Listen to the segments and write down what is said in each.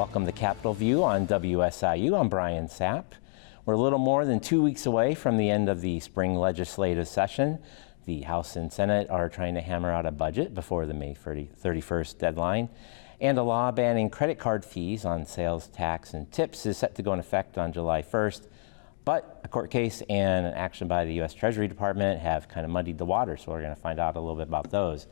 Welcome to CapitolView on WSIU. I'm Brian Sapp. We're a little more than 2 weeks away from the end of the spring legislative session. The House and Senate are trying to hammer out a budget before the May 31st deadline. And a law banning credit card fees on sales tax and tips is set to go in effect on July 1st. But a court case and an action by the U.S. Treasury Department have kind of muddied the water, so we're going to find out a little bit about those.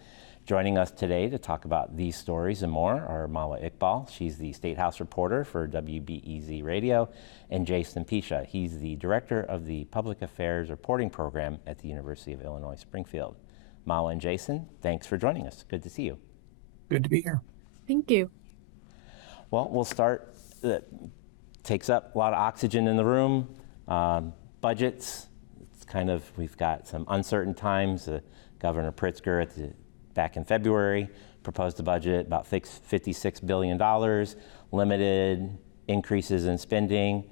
Joining us today to talk about these stories and more are Mawa Iqbal. She's the State House reporter for WBEZ Radio, and Jason Piscia. He's the director of the Public Affairs Reporting Program at the University of Illinois Springfield. Mawa and Jason, thanks for joining us. Good to see you. Good to be here. Thank you. Well, we'll start. Takes up a lot of oxygen in the room. Budgets. It's kind of, we've got some uncertain times. Governor Pritzker back in February proposed a budget about $56 billion, limited increases in spending,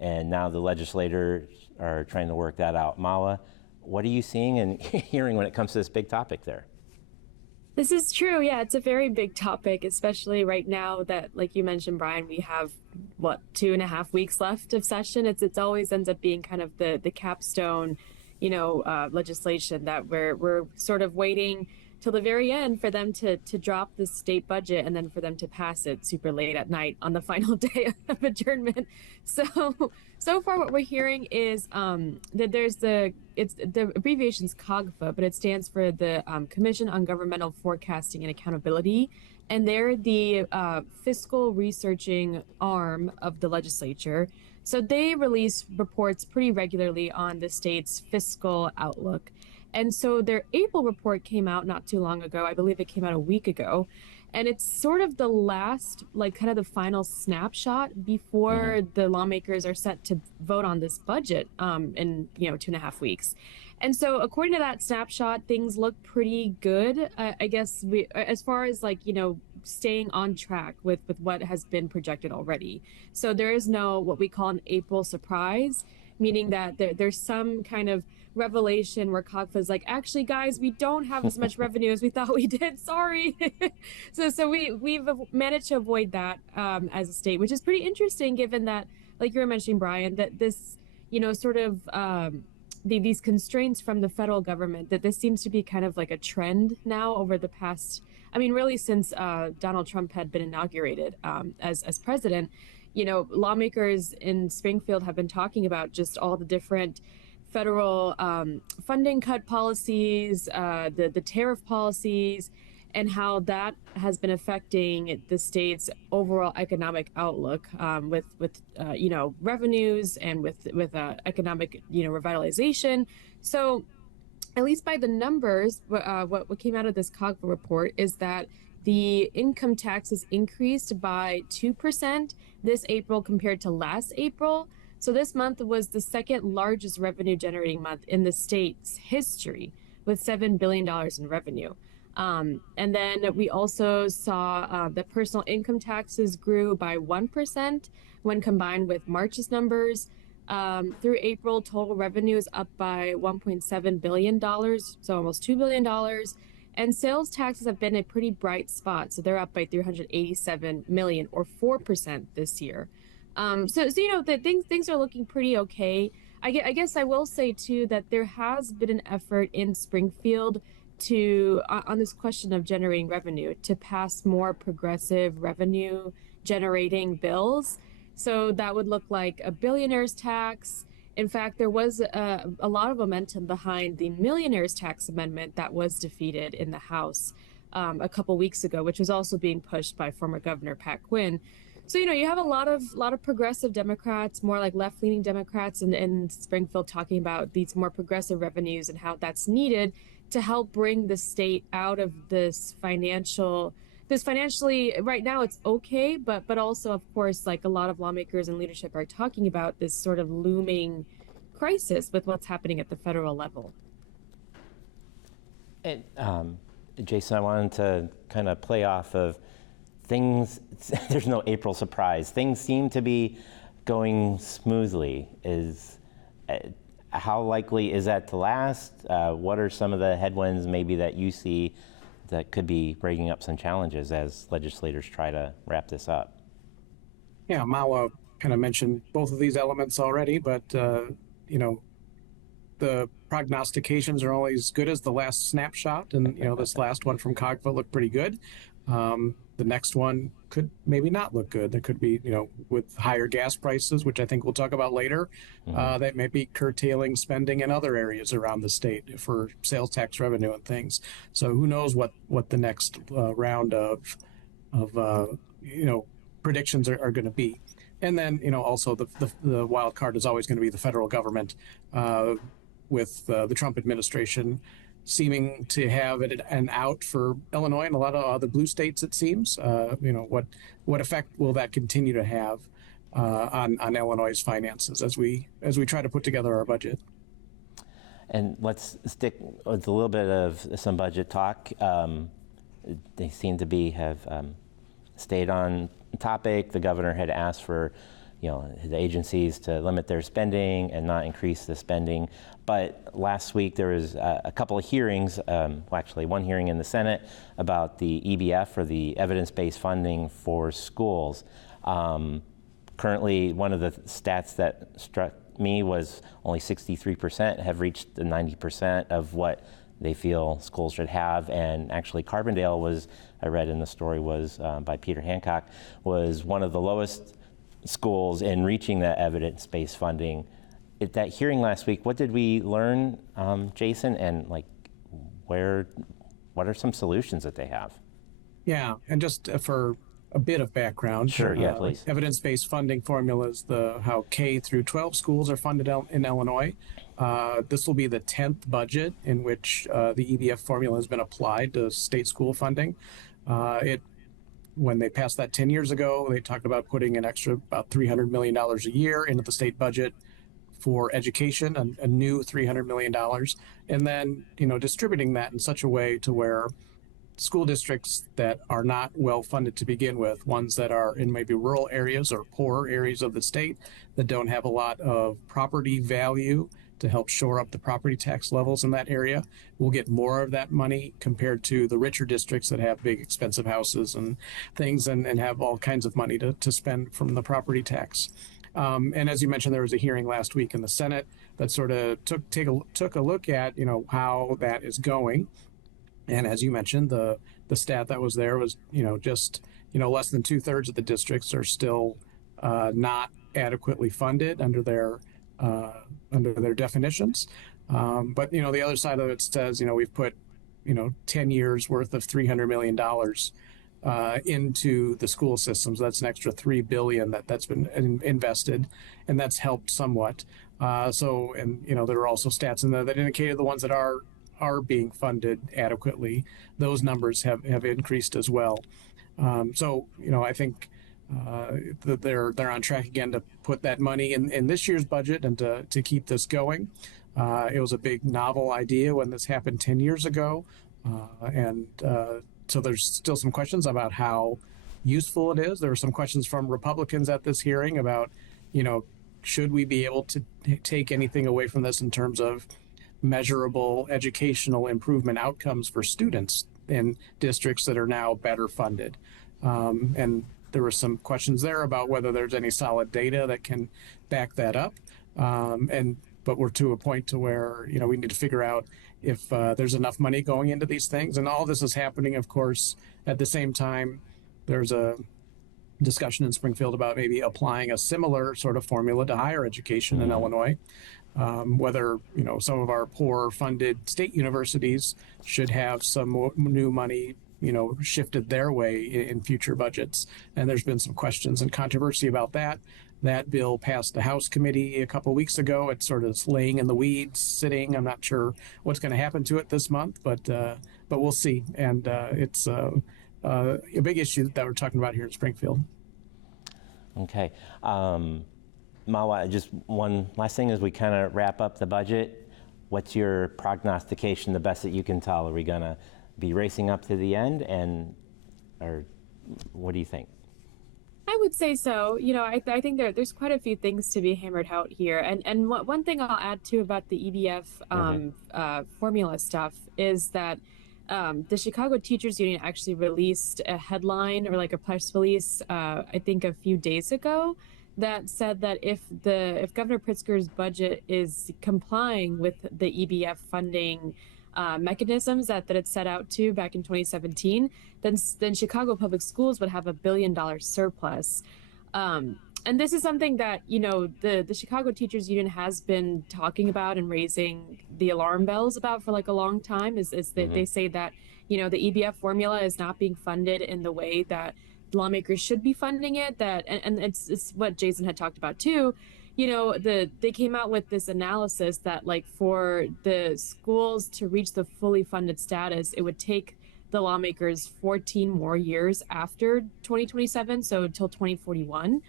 and now the legislators are trying to work that out. Mawa, what are you seeing and hearing when it comes to this big topic there? This is true. Yeah, it's a very big topic, especially right now that, like you mentioned, Brian, we have, 2.5 weeks left of session. It always ends up being kind of the capstone, legislation that we're sort of waiting till the very end for them to drop the state budget and then for them to pass it super late at night on the final day of adjournment. So far what we're hearing is that there's the abbreviation's COGFA, but it stands for the Commission on Governmental Forecasting and Accountability. And they're the fiscal researching arm of the legislature. So they release reports pretty regularly on the state's fiscal outlook. And so their April report came out not too long ago. I believe it came out a week ago. And it's sort of the last, kind of the final snapshot before the lawmakers are set to vote on this budget in, 2.5 weeks. And so according to that snapshot, things look pretty good. I guess as far as staying on track with what has been projected already. So there is no what we call an April surprise, meaning that there's some kind of revelation where COGFA is like, actually, guys, we don't have as much revenue as we thought we did. Sorry. So we've managed to avoid that as a state, which is pretty interesting, given that, like you were mentioning, Brian, that this, these constraints from the federal government, that this seems to be kind of like a trend now over the past, really since Donald Trump had been inaugurated as president. Lawmakers in Springfield have been talking about just all the different federal funding cut policies, the tariff policies, and how that has been affecting the state's overall economic outlook with revenues and with economic revitalization. So, at least by the numbers, what came out of this COGFA report is that the income taxes increased by 2% this April compared to last April. So this month was the second largest revenue generating month in the state's history, with $7 billion in revenue. And then we also saw that personal income taxes grew by 1% when combined with March's numbers. Through April, total revenue is up by $1.7 billion, so almost $2 billion. And sales taxes have been a pretty bright spot. So they're up by $387 million or 4% this year. Things are looking pretty okay. I guess I will say, too, that there has been an effort in Springfield to, on this question of generating revenue, to pass more progressive revenue generating bills. So that would look like a billionaire's tax. In fact, there was a lot of momentum behind the millionaire's tax amendment that was defeated in the House a couple weeks ago, which was also being pushed by former Governor Pat Quinn. So, you have a lot of progressive Democrats, more like left-leaning Democrats in Springfield, talking about these more progressive revenues and how that's needed to help bring the state out of this financially, right now it's okay, but also, of course, like a lot of lawmakers and leadership are talking about, this sort of looming crisis with what's happening at the federal level. And Jason, I wanted to kind of play off of things. There's no April surprise. Things seem to be going smoothly. How likely is that to last? What are some of the headwinds maybe that you see that could be bringing up some challenges as legislators try to wrap this up? Yeah, Mawa kind of mentioned both of these elements already, but you know, the prognostications are only as good as the last snapshot, and this last one from Cogfa looked pretty good. The next one could maybe not look good. There could be, with higher gas prices, which I think we'll talk about later, that may be curtailing spending in other areas around the state for sales tax revenue and things. So who knows what the next round of predictions are going to be. And then, also the wild card is always going to be the federal government, with the Trump administration seeming to have an out for Illinois and a lot of other blue states, it seems. What effect will that continue to have on Illinois' finances as we try to put together our budget? And let's stick with a little bit of some budget talk. They seem to have stayed on topic. The governor had asked for the agencies to limit their spending and not increase the spending. But last week there was a couple of hearings, actually one hearing in the Senate about the EBF, or the evidence-based funding for schools. Currently, one of the stats that struck me was only 63% have reached the 90% of what they feel schools should have. And actually Carbondale was, I read in the story, was by Peter Hancock, was one of the lowest schools in reaching that evidence-based funding. At that hearing last week, what did we learn, Jason, and what are some solutions that they have? Yeah, and just for a bit of background. Sure, yeah, please. Evidence-based funding formulas, how K through 12 schools are funded in Illinois. This will be the 10th budget in which the EBF formula has been applied to state school funding. When they passed that 10 years ago, they talked about putting an extra about $300 million a year into the state budget for education, a new $300 million, and then, distributing that in such a way to where school districts that are not well funded to begin with, ones that are in maybe rural areas or poorer areas of the state that don't have a lot of property value to help shore up the property tax levels in that area, will get more of that money compared to the richer districts that have big expensive houses and things and have all kinds of money to spend from the property tax. And as you mentioned, there was a hearing last week in the Senate that sort of took a look at how that is going. And as you mentioned, the stat that was there was just less than 2/3 of the districts are still not adequately funded under their definitions. But the other side of it says we've put 10 years worth of $300 million into the school systems. That's an extra $3 billion that's been invested, and that's helped somewhat. There are also stats in there that indicated the ones that are being funded adequately, those numbers have increased as well. I think that they're on track again to put that money in this year's budget and to keep this going. It was a big novel idea when this happened 10 years ago, so there's still some questions about how useful it is. There were some questions from Republicans at this hearing about, should we be able to take anything away from this in terms of measurable educational improvement outcomes for students in districts that are now better funded. And there were some questions there about whether there's any solid data that can back that up. But we're to a point to where, we need to figure out if there's enough money going into these things. And all this is happening, of course, at the same time. There's a discussion in Springfield about maybe applying a similar sort of formula to higher education in Illinois. Whether some of our poor funded state universities should have some new money shifted their way in future budgets. And there's been some questions and controversy about that. That bill passed the House committee a couple of weeks ago. It's sort of laying in the weeds, sitting. I'm not sure what's going to happen to it this month, but we'll see. And it's a big issue that we're talking about here in Springfield. Okay. Mawa, just one last thing as we kind of wrap up the budget. What's your prognostication, the best that you can tell? Are we going to be racing up to the end, or what do you think? I would say so. I think there's quite a few things to be hammered out here. And one thing I'll add too about the EBF formula stuff is that the Chicago Teachers Union actually released a headline or like a press release, I think a few days ago, that said that if Governor Pritzker's budget is complying with the EBF funding mechanisms that it set out to back in 2017, then Chicago Public Schools would have $1 billion surplus. And this is something that, the Chicago Teachers Union has been talking about and raising the alarm bells about for like a long time, is that they say that, the EBF formula is not being funded in the way that lawmakers should be funding it, and it's what Jason had talked about too. They came out with this analysis that like for the schools to reach the fully funded status, it would take the lawmakers 14 more years after 2027, so until 2041.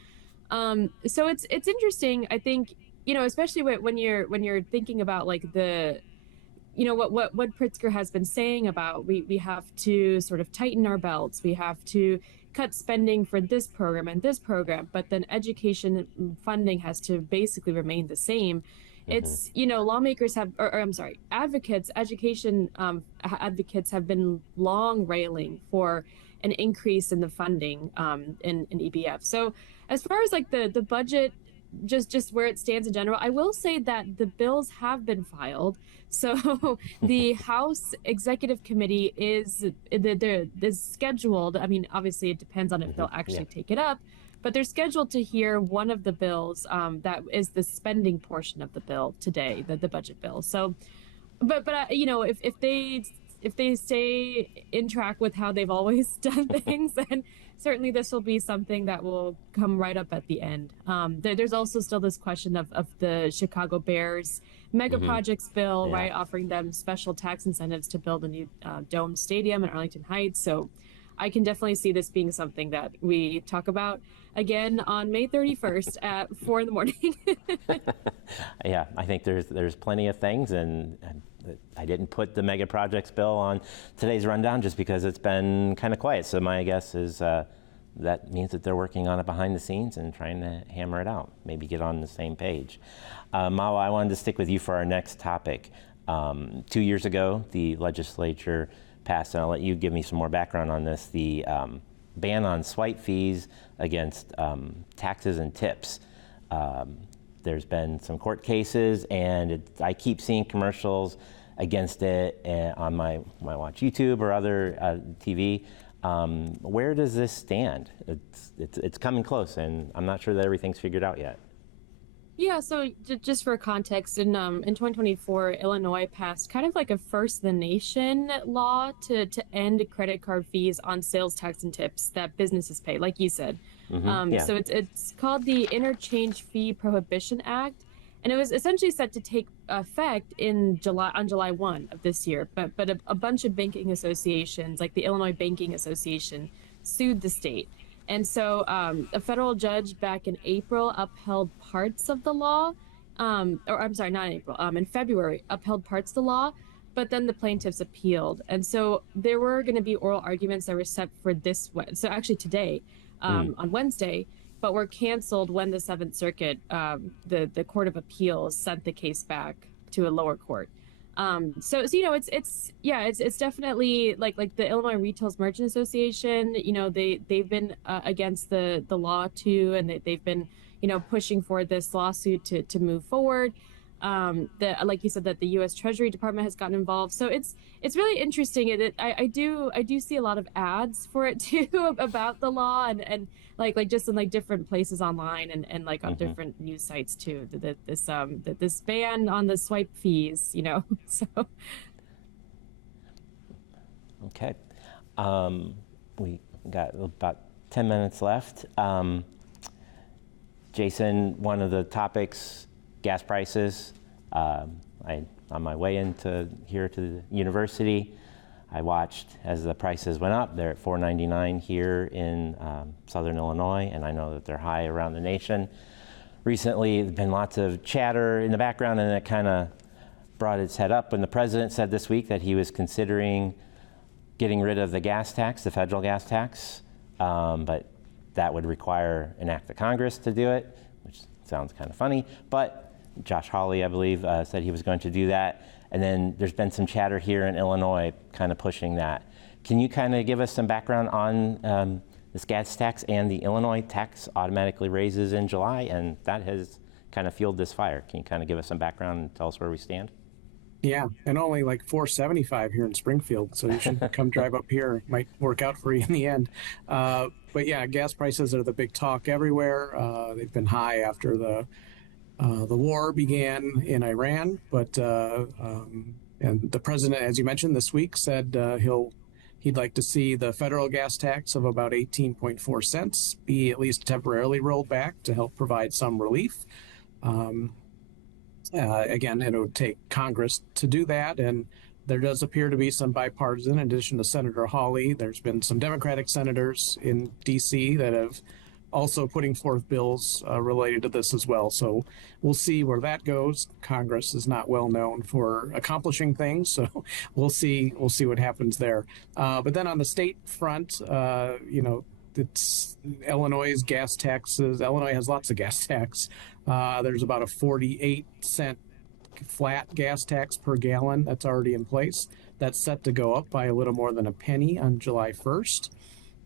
So it's interesting, I think, especially when you're thinking about like what Pritzker has been saying about we have to sort of tighten our belts, we have to cut spending for this program and this program, but then education funding has to basically remain the same. It's, lawmakers have, or I'm sorry, education advocates have been long railing for an increase in the funding in EBF. So as far as like the budget, just where it stands in general, I will say that the bills have been filed. So the House Executive Committee is scheduled. I mean, obviously it depends on if they'll actually take it up, but they're scheduled to hear one of the bills that is the spending portion of the bill today, the budget bill. So, but if they stay in track with how they've always done things, then certainly this will be something that will come right up at the end. There's also still this question of the Chicago Bears mega projects bill, right, offering them special tax incentives to build a new domed stadium in Arlington Heights. So I can definitely see this being something that we talk about again on May 31st at 4 in the morning. Yeah, I think there's plenty of things, and I didn't put the mega projects bill on today's rundown just because it's been kind of quiet. So my guess is that means that they're working on it behind the scenes and trying to hammer it out, maybe get on the same page. Mawa, I wanted to stick with you for our next topic. 2 years ago, the legislature passed, and I'll let you give me some more background on this, the ban on swipe fees against taxes and tips. There's been some court cases, and I keep seeing commercials against it on my watch YouTube or other TV. Where does this stand? It's coming close, and I'm not sure that everything's figured out yet. Yeah, so just for context, in 2024, Illinois passed kind of like a first in the nation law to end credit card fees on sales tax and tips that businesses pay, like you said. So it's called the Interchange Fee Prohibition Act, and it was essentially set to take effect on July 1 of this year. But a bunch of banking associations, like the Illinois Banking Association, sued the state. And so a federal judge back in April upheld parts of the law, or I'm sorry, not in April, in February upheld parts of the law, but then the plaintiffs appealed. And so there were going to be oral arguments that were set for so actually today, on Wednesday, but were canceled when the Seventh Circuit, the Court of Appeals, sent the case back to a lower court. So it's definitely like the Illinois Retailers Merchant Association, they've been against the law too, and they've been, pushing for this lawsuit to move forward. Like you said, that the U.S. Treasury Department has gotten involved. So it's really interesting. I do see a lot of ads for it too about the law and like just in like different places online and like on different news sites too. This ban on the swipe fees, So. Okay, we got about 10 minutes left. Jason, one of the topics, gas prices. On my way into here to the university, I watched as the prices went up. They're at $4.99 here in Southern Illinois, and I know that they're high around the nation. Recently, there's been lots of chatter in the background, and it kind of brought its head up when the president said this week that he was considering getting rid of the gas tax, the federal gas tax, but that would require an act of Congress to do it, which sounds kind of funny. But Josh Hawley, I believe, said he was going to do that. And then there's been some chatter here in Illinois kind of pushing that. Can you kind of give us some background on this gas tax and the Illinois tax automatically raises in July, and that has kind of fueled this fire? Can you kind of give us some background and tell us where we stand? Yeah, and only like 475 here in Springfield, so you should come drive up here. Might work out for you in the end. But yeah, gas prices are the big talk everywhere. They've been high after the war began in Iran, but and the president, as you mentioned this week, said he'd like to see the federal gas tax of about 18.4 cents be at least temporarily rolled back to help provide some relief. Again, it would take Congress to do that, and there does appear to be some bipartisan. In addition to Senator Hawley, there's been some Democratic senators in D.C. that have also putting forth bills related to this as well. So we'll see where that goes. Congress is not well known for accomplishing things, so we'll see what happens there. But then on the state front, it's Illinois' gas taxes. Illinois has lots of gas tax. There's about a 48-cent flat gas tax per gallon that's already in place. That's set to go up by a little more than a penny on July 1st.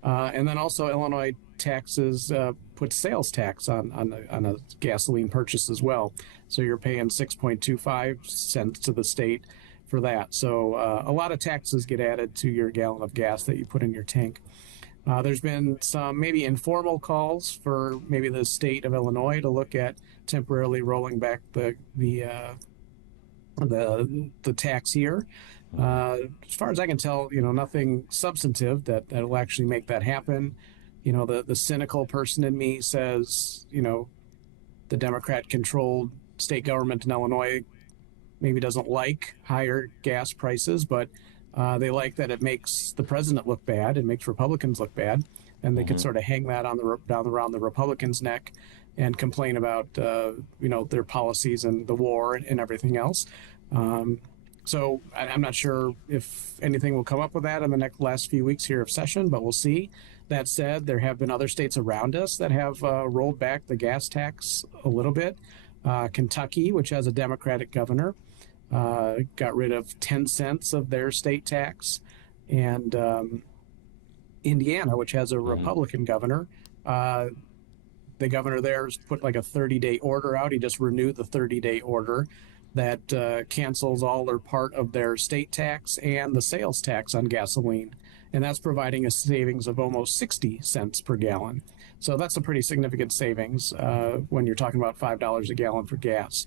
And then also Illinois taxes put sales tax on a gasoline purchase as well. So you're paying 6.25 cents to the state for that. So a lot of taxes get added to your gallon of gas that you put in your tank. There's been some maybe informal calls for maybe the state of Illinois to look at temporarily rolling back the tax here. As far as I can tell, nothing substantive that will actually make that happen. The cynical person in me says, the Democrat-controlled state government in Illinois maybe doesn't like higher gas prices, but they like that it makes the president look bad and makes Republicans look bad, and they can sort of hang that around the Republicans' neck and complain about their policies and the war and everything else. So I'm not sure if anything will come up with that in the last few weeks here of session, but we'll see. That said, there have been other states around us that have rolled back the gas tax a little bit. Kentucky, which has a Democratic governor, got rid of 10 cents of their state tax. And Indiana, which has a Republican governor, the governor there has put like a 30-day order out. He just renewed the 30-day order that cancels all or part of their state tax and the sales tax on gasoline. And that's providing a savings of almost 60 cents per gallon. So that's a pretty significant savings when you're talking about $5 a gallon for gas.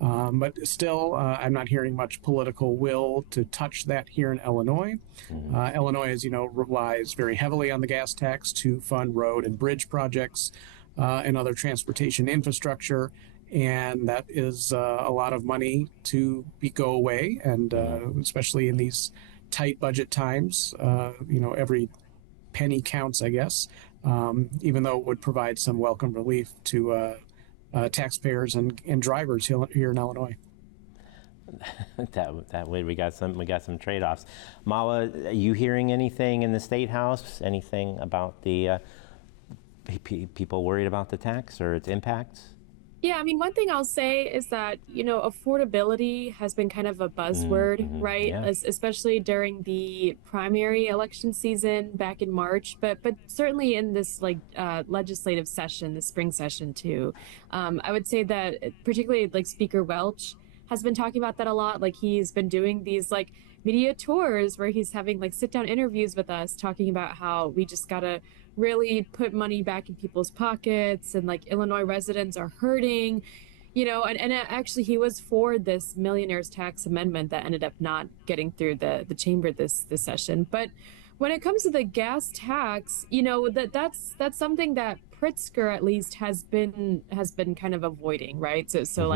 But still, I'm not hearing much political will to touch that here in Illinois. Illinois, as you know, relies very heavily on the gas tax to fund road and bridge projects and other transportation infrastructure. And that is a lot of money to go away. And especially in these tight budget times, every penny counts, I guess, even though it would provide some welcome relief to taxpayers and drivers here in Illinois. That way we got some trade-offs. Mawa, are you hearing anything in the State House? Anything about the people worried about the tax or its impacts? Yeah, I mean, one thing I'll say is that, affordability has been kind of a buzzword, right? Yeah. Especially during the primary election season back in March, but certainly in this legislative session, the spring session too. I would say that particularly Speaker Welch has been talking about that a lot. Like he's been doing these media tours where he's having sit down interviews with us talking about how we just gotta really put money back in people's pockets and Illinois residents are hurting, and actually he was for this millionaires tax amendment that ended up not getting through the chamber this session. But when it comes to the gas tax, that's something that Pritzker at least has been kind of avoiding, right? So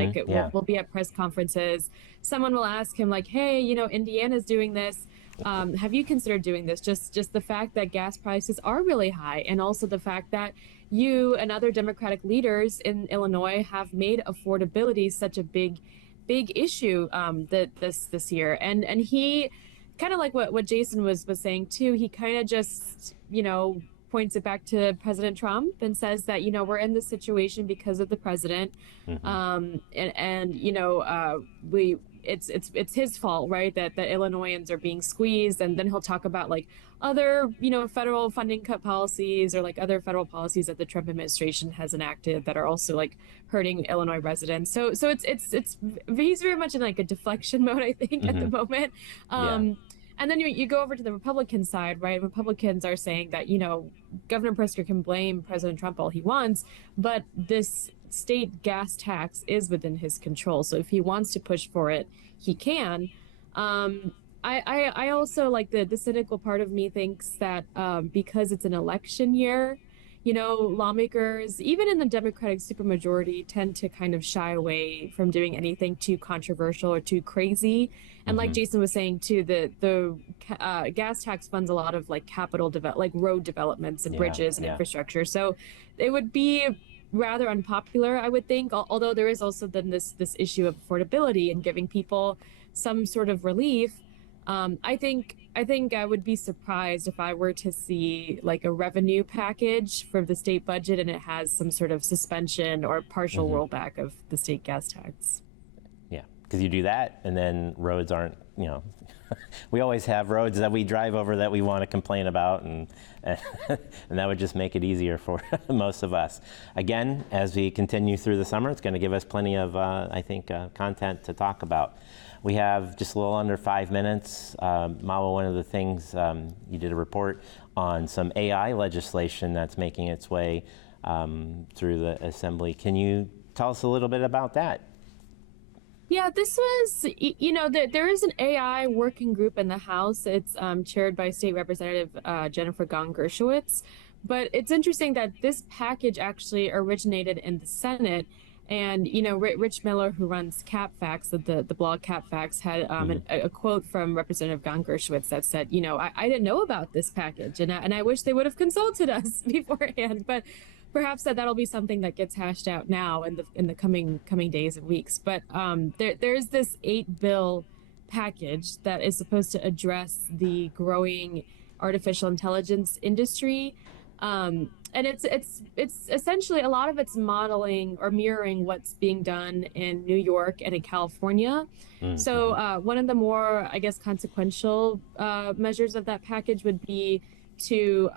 we'll be at press conferences, someone will ask him hey, Indiana's doing this. Have you considered doing this? Just the fact that gas prices are really high, and also the fact that you and other Democratic leaders in Illinois have made affordability such a big issue this year. And he kind of what Jason was saying too. He kind of just points it back to President Trump and says that, we're in this situation because of the president. And it's his fault, right? That the Illinoisans are being squeezed. And then he'll talk about like other, federal funding cut policies or like other federal policies that the Trump administration has enacted that are also like hurting Illinois residents. So it's he's very much in like a deflection mode, I think, at the moment. And then you go over to the Republican side, right? Republicans are saying that, Governor Pritzker can blame President Trump all he wants, but this state gas tax is within his control. So if he wants to push for it, he can. I also like the cynical part of me thinks that because it's an election year, lawmakers, even in the Democratic supermajority, tend to kind of shy away from doing anything too controversial or too crazy. And like Jason was saying too, the gas tax funds a lot of like like road developments and bridges and infrastructure. So it would be rather unpopular, I would think. Although there is also then this issue of affordability and giving people some sort of relief. I think I would be surprised if I were to see like a revenue package for the state budget and it has some sort of suspension or partial rollback of the state gas tax. Yeah, because you do that and then roads aren't, we always have roads that we drive over that we want to complain about, and that would just make it easier for most of us. Again, as we continue through the summer, it's going to give us plenty of, content to talk about. We have just a little under 5 minutes. Mawa, one of the things, you did a report on some AI legislation that's making its way through the Assembly. Can you tell us a little bit about that? Yeah, this was, there is an AI working group in the House. It's chaired by State Representative Jennifer Gong Gershowitz. But it's interesting that this package actually originated in the Senate. And, Rich Miller, who runs CapFacts, the blog CapFacts, had a quote from Representative Gong Gershowitz that said, I didn't know about this package, and I wish they would have consulted us beforehand. But perhaps that'll be something that gets hashed out now in the coming days and weeks. But there's this 8-bill package that is supposed to address the growing artificial intelligence industry. And it's essentially a lot of it's modeling or mirroring what's being done in New York and in California. So one of the more, I guess, consequential measures of that package would be to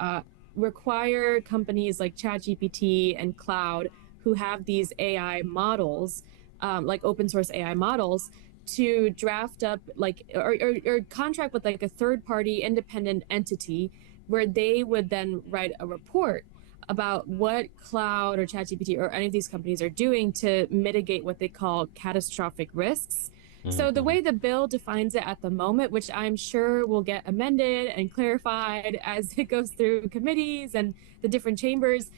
require companies like ChatGPT and Cloud who have these AI models, like open source AI models, to draft up like or contract with like a third party independent entity where they would then write a report about what Cloud or ChatGPT or any of these companies are doing to mitigate what they call catastrophic risks. So the way the bill defines it at the moment, which I'm sure will get amended and clarified as it goes through committees and the different chambers,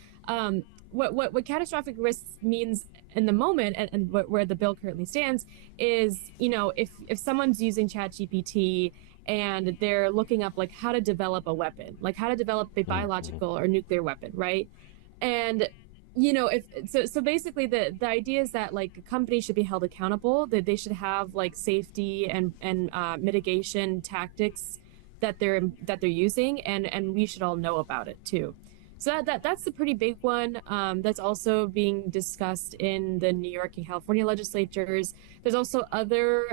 what catastrophic risks means in the moment and where the bill currently stands is, if someone's using ChatGPT and they're looking up like how to develop a weapon, like how to develop a biological or nuclear weapon, right? And so basically the idea is that like a company should be held accountable, that they should have like safety and mitigation tactics that they're using, and we should all know about it too. So that's the pretty big one. That's also being discussed in the New York and California legislatures. There's also other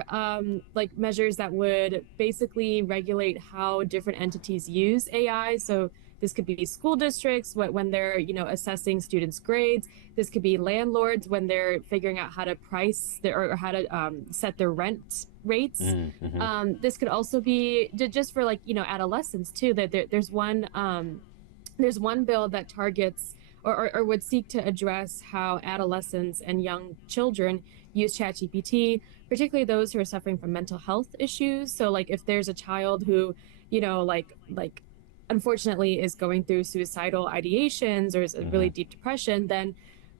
like measures that would basically regulate how different entities use AI. So this could be school districts when they're assessing students' grades. This could be landlords when they're figuring out how to price or how to set their rent rates. This could also be just for like adolescents too. That there's one bill that targets or would seek to address how adolescents and young children use ChatGPT, particularly those who are suffering from mental health issues. So like if there's a child who, like unfortunately is going through suicidal ideations or is a really deep depression, then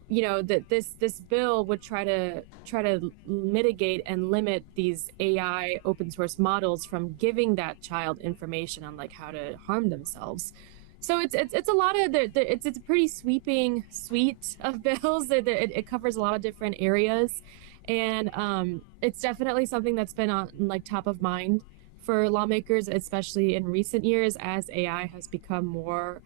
that this bill would try to mitigate and limit these AI open source models from giving that child information on like how to harm themselves. So it's a lot of it's a pretty sweeping suite of bills. It covers a lot of different areas, and it's definitely something that's been on like top of mind for lawmakers, especially in recent years as AI has become more,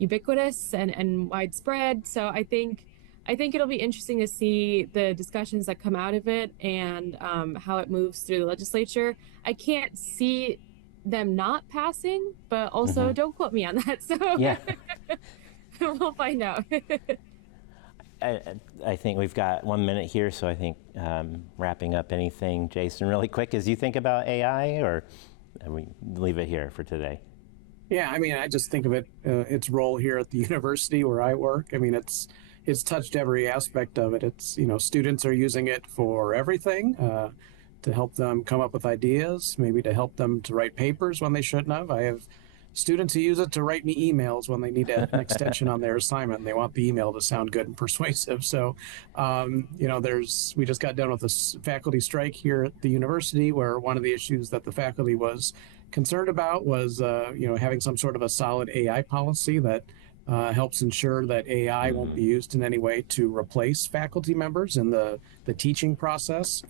ubiquitous and widespread. So I think it'll be interesting to see the discussions that come out of it and how it moves through the legislature. I can't see them not passing, but also don't quote me on that. So Yeah. we'll find out. I think we've got 1 minute here, so I think wrapping up anything, Jason, really quick, as you think about AI, or we leave it here for today? Yeah, I mean, I just think of its role here at the university where I work. I mean, it's touched every aspect of it. It's, students are using it for everything, to help them come up with ideas, maybe to help them to write papers when they shouldn't have. I have students who use it to write me emails when they need an extension on their assignment and they want the email to sound good and persuasive. So, we just got done with a faculty strike here at the university, where one of the issues that the faculty was concerned about was, having some sort of a solid AI policy that helps ensure that AI won't be used in any way to replace faculty members in the teaching process.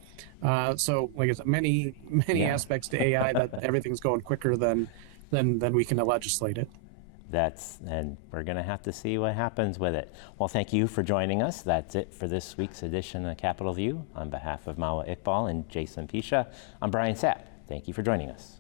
So, like I said, many aspects to AI that everything's going quicker than we can legislate it. And we're going to have to see what happens with it. Well, thank you for joining us. That's it for this week's edition of Capitol View. On behalf of Mawa, Iqbal, and Jason Piscia, I'm Brian Sapp. Thank you for joining us.